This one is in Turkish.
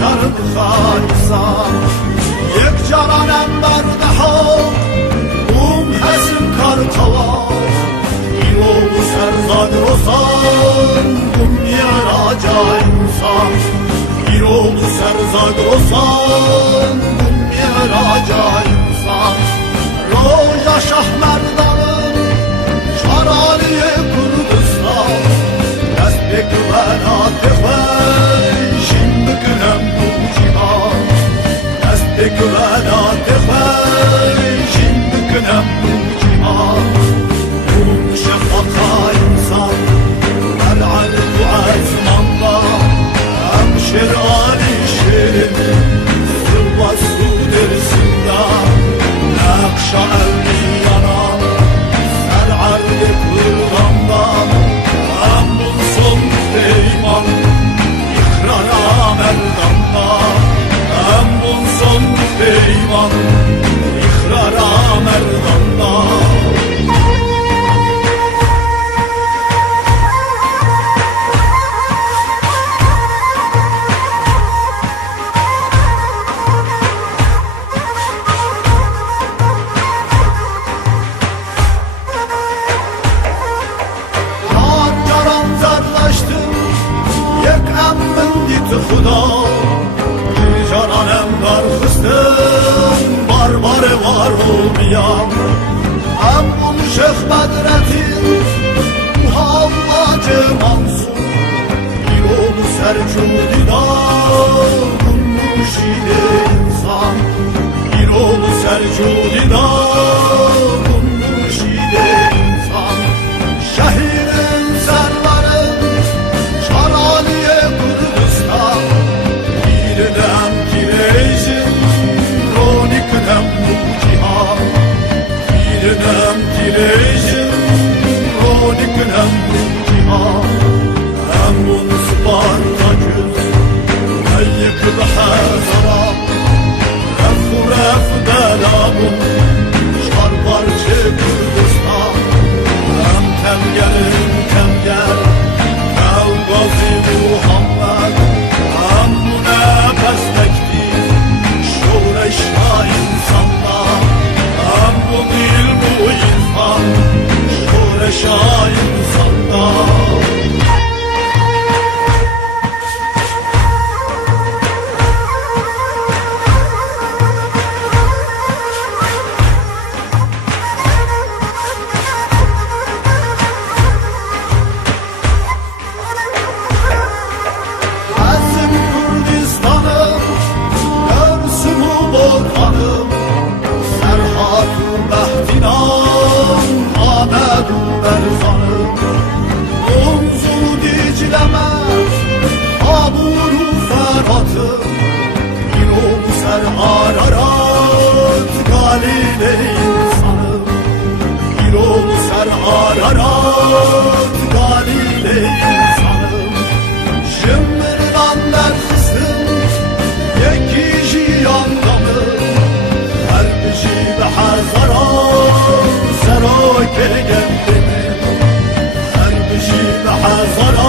شرم خالصان یک جانم برده اون حسن کارتواز اینو سرزاد رسان بوم یراجا انسان اینو سرزاد رسان بوم یراجا انسان رویا شهمردان شارالی کردستان دست بکوانات خوی şimdi günüm bu cihan dest beküvenat خوی şimdi günüm bu cihan بوم شفقا insan العل وعزم الله امشر آلی şirin sıvva su dersimda nakşa elli yanan ser'arli kırganda ambul son peyman ikrara merdanda ambul son peyman ikrara merdanda خدا جانانم برخستم بار وار و بیام امون شیخ بدرتین محمد منصور بیرون سرجودی دارم مشید انسان بیرون سرجودی دارم مشید انسان شهیدin serverim şaraliye Kurdistan Birden kireysin roniknem bu cihan Birden kireysin roniknem bu cihan Emun Spartaküs meyyik bihazara Refu ref delamun şarparçı Kurdistan Em temgelin temgel Gazi Muhammed Em bu nefes tektir Şure şah insanlar Em bu dil bu irfan Şure şah insanlar Ararat galile insanım Bir ol ser ararat galile insanım Şimdirdan dersisin Yeki yandanım Her bir şey be hazarat Seroke geldim Her bir şey be hazarat